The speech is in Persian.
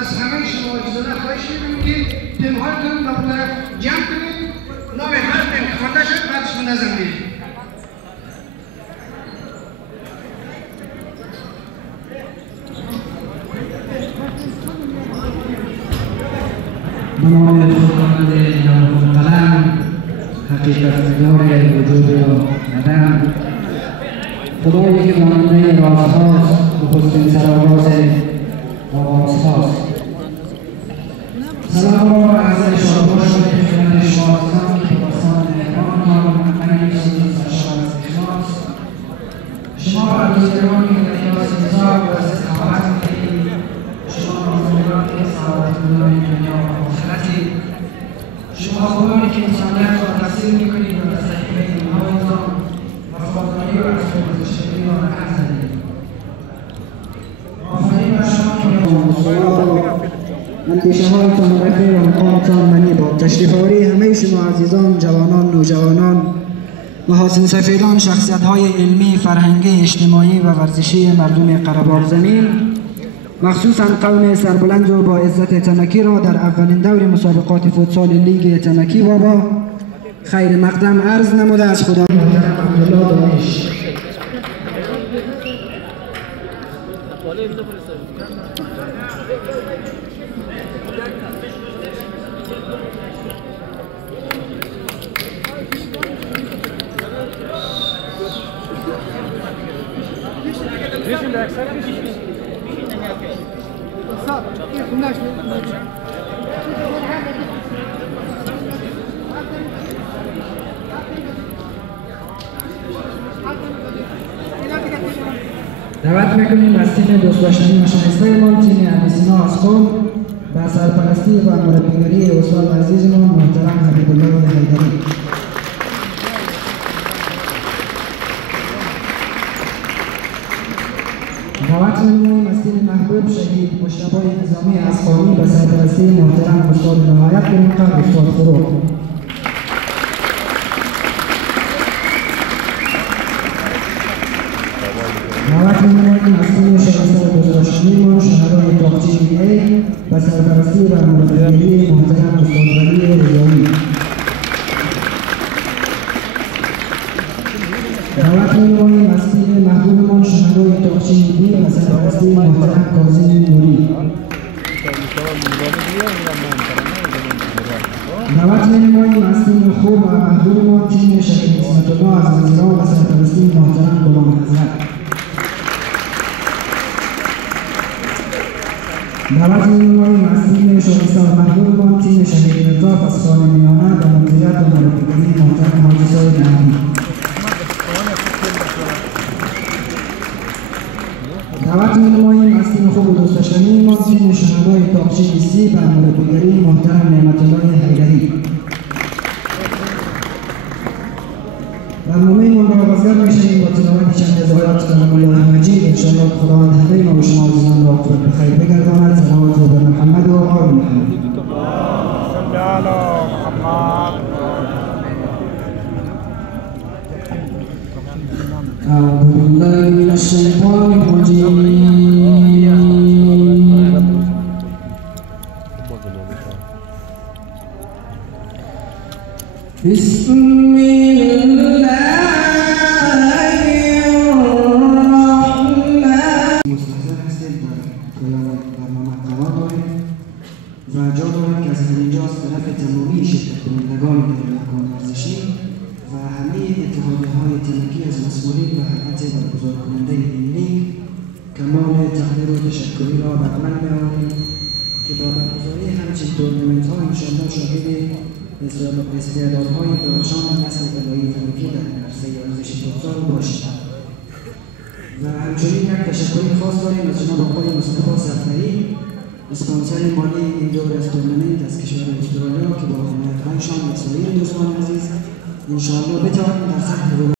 از همه شما اجازه خواهش می‌کنیم که تیم‌هاتون مبلغ جمع کنید، نام هر تیم خوانده شد بعدش منظم می‌شید. بنام خداوند نام قلم حقیقت نگار وجود و عدم، خدایی که ماننده رازهاست و حسن سرآغاز آغازهاست. سلام و عرض شادباش و خدمت شما هستم که داستان مهربانتان غنی سرشار از اخلاص شما برگزیدگانی که در کلاس انتظار و استقامت می‌کنید، شما رازمندان که سعادتمندان دنیا و آخرتید، شما خوبانی که انسانیت را تفسیر می‌کنید و در صحیفه ایمان‌هایتان وفاداری و ارزش‌پذیری را رقم زدید. آفرین بر شما که اندیشه‌هایتان رفیع و مقامتان منی باد. تشریف آوری همه شما عزیزان، جوانان، نوجوانان، محاسن سفیدان، شخصیت‌های علمی، فرهنگی، اجتماعی و ورزشی مردم قره‌باغ زمین، مخصوصاً قوم سربلند و با عزت تمکی را در اولین دور مسابقات فوتسال لیگ تمکی بابا خیر مقدم عرض نموده از خدای محترم عبدالله دانش دعوت میکنیم از تیم دوست داشتنی و شایسته‌مان، تیم امیسینا از خود با سرپرستی و مربیگری استاد عزیزمان محترم حبیب الله حیدری. دعوت می‌کنیم از تیم محبوب شهید مجتبی نظامی اصفهانی به سرپرستی محترم استاد نهایت بنقر استاد فروغ. دعوت می‌کنیم از تیم شایسته دوست‌داشتنی‌مان شهدای تاقچی ای به سرپرستی و مربیگری محترم استاد ولی رضایی. دعوت می‌کنیم از تیم محبوبمان شهدای تاقچی بی و سرپرستی محترم کاظم نوری. دعوت می‌کنیم از تیم خوب و محبوبمان تیم شهید اسمت الله از وزیران و سرپرستی محترم غلام حضرت. دعوت می‌کنیم از تیم شایسته و محبوبمان تیم شهید انصاف از خانه میانه و مدیریت و مربیگری محترم حاجی سعید نهمی. دعوت می‌نماییم از تیم خوب و دوست داشتنی‌مان تیم شهدای تاقچی سی و مربیگری محترم نعمت الله حیدری. برنامه‌مان را آغازگر می‌شویم با تلاوت چند از آیات کلام الله مجید. انشاءالله خداوند همه ما و شما عزیزان را به خیر بگرداند. صلوات بر محمد و آل محمد. صل علی محمد. أعوذ بالله من الشيطان الرجيم. بسم الله الرحمن مستحضر هستید در برنامه قرار دارید و جا دارد که از همینجا از طرف تمامی شرکت کنندگان در مکان ورزشی و همه اتحادیه‌های تمکی از مسئولین و هیئت برگزار کننده این لیگ کمال تقدیر و تشکری را به عمل می‌آوریم که با برگزاری همچین تورنمنت‌ها انشاءالله شاهد استعدادهای درخشان نسل طلایی تمکی در عرصه ورزش فوتسال باشید. و همچنین یک تشکر خاص داریم از جناب آقای مصطفی صفدری، اسپانسر مالی این دور از تورنمنت از کشور استرالیا که با حمایت‌هایشان و سایر دوستان عزیز انشاءالله بتوانیم در سطح